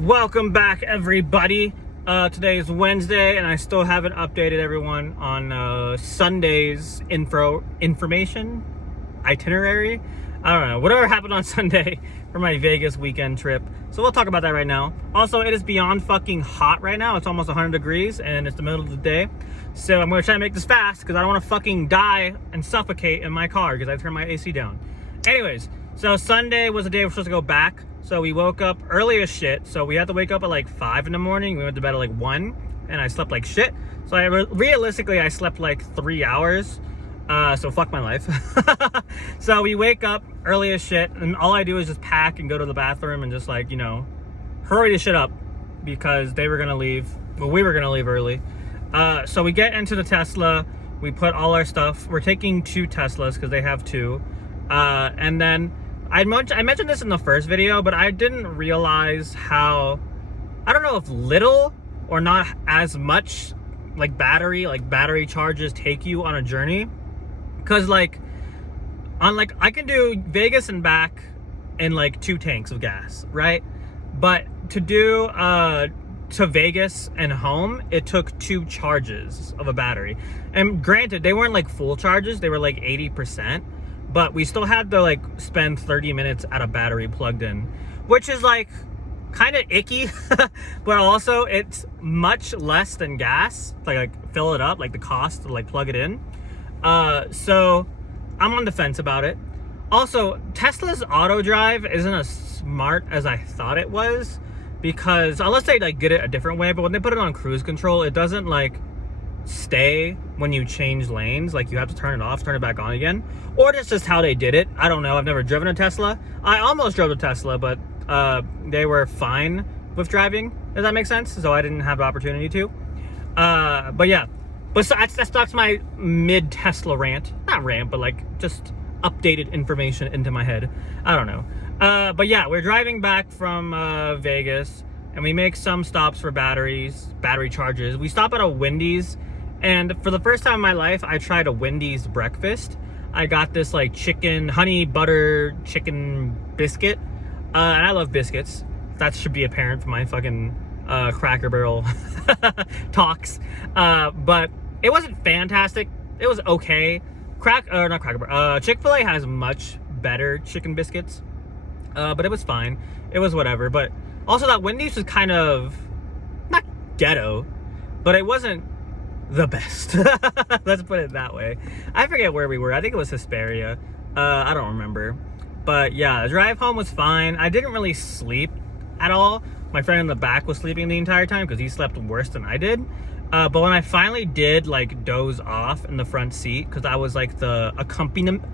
Welcome back, everybody. Today is Wednesday, and I still haven't updated everyone on Sunday's information itinerary. I don't know, whatever happened on Sunday for my Vegas weekend trip. So we'll talk about that right now. Also, it is beyond fucking hot right now. It's almost 100 degrees, and it's the middle of the day. So I'm gonna try to make this fast because I don't want to fucking die and suffocate in my car because I turned my AC down. Anyways, so Sunday was the day we're supposed to go back. So we woke up early as shit. So we had to wake up at like 5 in the morning. We went to bed at like 1, and I slept like shit. So realistically, I slept like 3 hours. So fuck my life. So we wake up early as shit, and all I do is just pack and go to the bathroom and just like, hurry the shit up because they were gonna leave. Well, we were gonna leave early. So we get into the Tesla. We put all our stuff. We're taking 2 Teslas because they have 2. And then I mentioned this in the first video, but I didn't realize how, I don't know if little or not as much battery charges take you on a journey. Cause I can do Vegas and back in like 2 tanks of gas, right? But to do to Vegas and home, it took 2 charges of a battery. And granted, they weren't like full charges, they were like 80%. But we still had to like spend 30 minutes at a battery plugged in, which is like kind of icky, but also it's much less than gas to like fill it up, like the cost to like plug it in. So I'm on the fence about it. Also, Tesla's auto drive isn't as smart as I thought it was, because unless they like get it a different way, but when they put it on cruise control, it doesn't like stay when you change lanes. Like you have to turn it off, turn it back on again, or that's just how they did it. I don't know. I've never driven a Tesla. I almost drove a Tesla, but they were fine with driving. Does that make sense? So I didn't have the opportunity to. But yeah, but that's my mid Tesla rant. Not rant, but like just updated information into my head. I don't know. But yeah, we're driving back from Vegas, and we make some stops for battery charges. We stop at a Wendy's. And for the first time in my life, I tried a Wendy's breakfast. I got this like honey butter chicken biscuit. And I love biscuits. That should be apparent from my fucking Cracker Barrel talks. But it wasn't fantastic. It was okay. Not Cracker Barrel. Chick-fil-A has much better chicken biscuits. But it was fine. It was whatever. But also that Wendy's was kind of, not ghetto, but it wasn't the best. Let's put it that way. I forget where we were. I think it was Hesperia. I don't remember. But yeah, the drive home was fine. I didn't really sleep at all. My friend in the back was sleeping the entire time because he slept worse than I did. But when I finally did like doze off in the front seat, because I was like the accompaniment.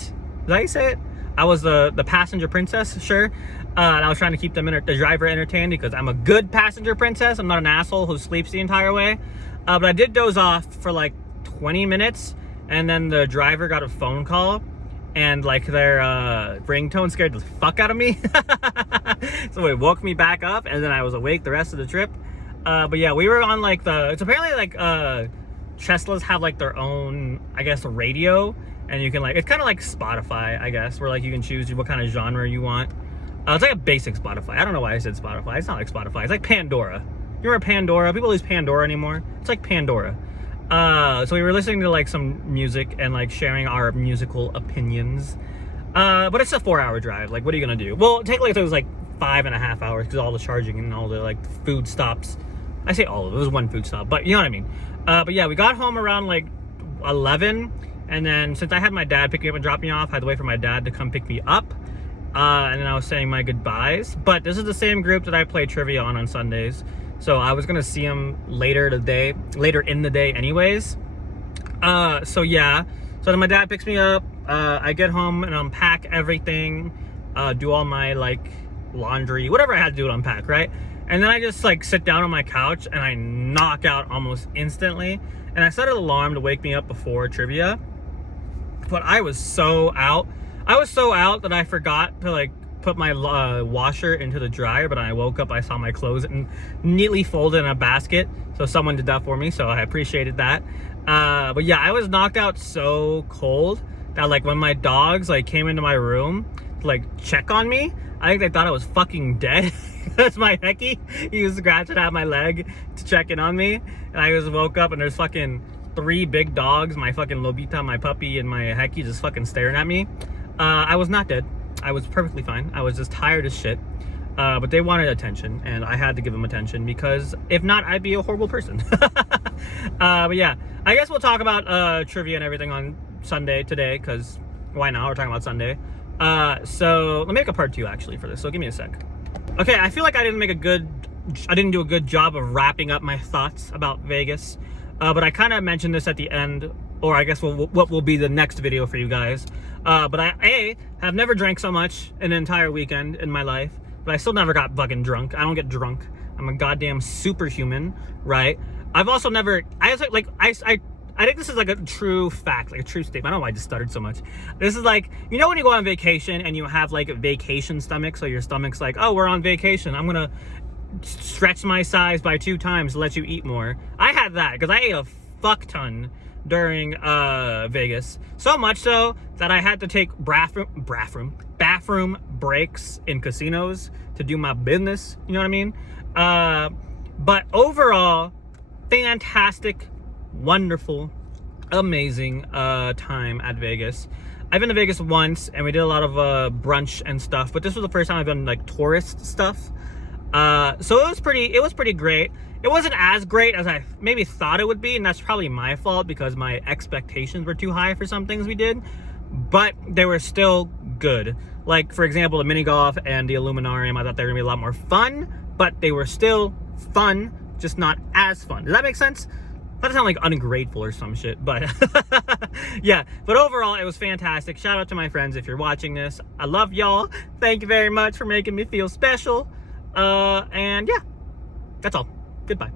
Is that how you say it? I was the passenger princess, sure. And I was trying to keep the driver entertained because I'm a good passenger princess. I'm not an asshole who sleeps the entire way. But I did doze off for like 20 minutes, and then the driver got a phone call, and like their ringtone scared the fuck out of me. So it woke me back up, and then I was awake the rest of the trip. But yeah, we were on like it's apparently like Teslas have like their own, I guess, radio. And you can like, it's kind of like Spotify, I guess, where like you can choose what kind of genre you want. It's like a basic Spotify. I don't know why I said Spotify. It's not like Spotify. It's like Pandora. You remember Pandora? People use Pandora anymore. It's like Pandora. So we were listening to like some music and like sharing our musical opinions. But it's a 4-hour drive. Like, what are you gonna do? Well, technically it was like 5.5 hours because all the charging and all the like food stops. I say all of it. It was one food stop, but you know what I mean. But yeah, we got home around like 11. And then since I had my dad pick me up and drop me off, I had to wait for my dad to come pick me up. And then I was saying my goodbyes. But this is the same group that I play trivia on Sundays. So I was going to see them later in the day anyways. So yeah. So then my dad picks me up. I get home and unpack everything. Do all my like laundry, whatever I had to do to unpack, right? And then I just like sit down on my couch and I knock out almost instantly. And I set an alarm to wake me up before trivia. But I was so out. I was so out that I forgot to like put my washer into the dryer. But when I woke up, I saw my clothes neatly folded in a basket. So someone did that for me. So I appreciated that. But yeah, I was knocked out so cold that like when my dogs like came into my room, like check on me. I think they thought I was fucking dead. That's my Hecky. He was scratching at my leg to check in on me. And I just woke up and there's fucking 3 big dogs, my fucking Lobita, my puppy, and my Hecky just fucking staring at me. I was not dead. I was perfectly fine. I was just tired as shit. But they wanted attention, and I had to give them attention because if not, I'd be a horrible person. But yeah, I guess we'll talk about trivia and everything on Sunday today, because why not? We're talking about Sunday. So let me make a part 2 actually for this. So give me a sec. Okay, I feel like I didn't do a good job of wrapping up my thoughts about Vegas. But I kind of mentioned this at the end, or I guess what will be the next video for you guys. But I have never drank so much in an entire weekend in my life. But I still never got fucking drunk. I don't get drunk. I'm a goddamn superhuman, right? I've also never, I think this is like a true fact, like a true statement. I don't know why I just stuttered so much. This is like, you know when you go on vacation and you have like a vacation stomach, so your stomach's like, oh, we're on vacation, I'm gonna stretch my size by 2 times to let you eat more. I had that because I ate a fuck ton during Vegas. So much so that I had to take bathroom breaks in casinos to do my business. You know what I mean? But overall, fantastic, wonderful, amazing time at Vegas. I've been to Vegas once and we did a lot of brunch and stuff, but this was the first time I've done like tourist stuff. So it was pretty great. It wasn't as great as I maybe thought it would be, and that's probably my fault because my expectations were too high for some things we did, but they were still good. Like, for example, the mini golf and the Illuminarium, I thought they were gonna be a lot more fun, but they were still fun, just not as fun. Does that make sense? That sound like ungrateful or some shit, but yeah. But overall, it was fantastic. Shout out to my friends if you're watching this. I love y'all. Thank you very much for making me feel special. And yeah, that's all. Goodbye.